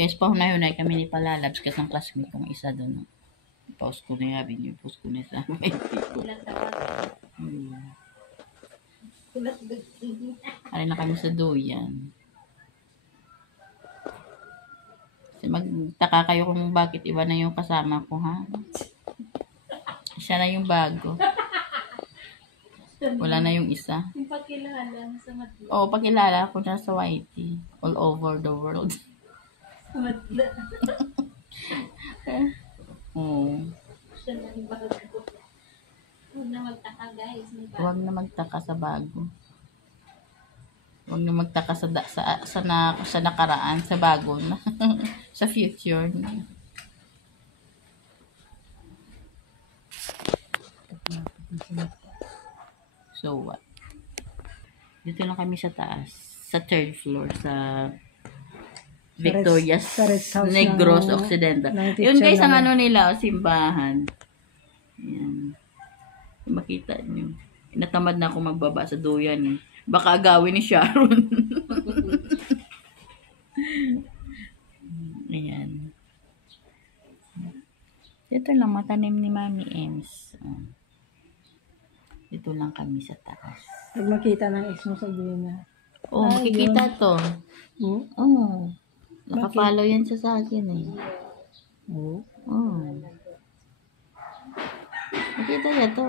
Kaya sa pahunay-hunay kami ni Palalabs kasi ang classmate kong isa doon. Post ko na yung post ko na sa Ari na kami sa duyan. Kasi magtaka kayo kung bakit iba na yung kasama ko, ha? Siya na yung bago. Wala na yung isa. Yung pakilala sa madla. Oo, pakilala ko na sa YT. All over the world. Sa madla. Oo. Siya na yung bago. Huwag na magtaka guys. Huwag na magtaka sa bago. Huwag na magtaka sa nakaraan, sa bago na. Sa future. So what? Dito lang kami sa taas. Sa third floor. Sa Victoria's Negros Occidental. Yun guys, ang ano nila, simbahan. Yan. Makita nyo. Natamad na ako magbaba sa duyan eh. Baka agawin ni Sharon. Ayan. Dito lang matanim ni Mami Ems. Dito lang kami sa taas. Pag makita ng ex mo, sabihin na. Oh, makikita to. Hmm? Oh. Naka-follow yan siya sa akin eh. Oo. Oh. Makita niya to.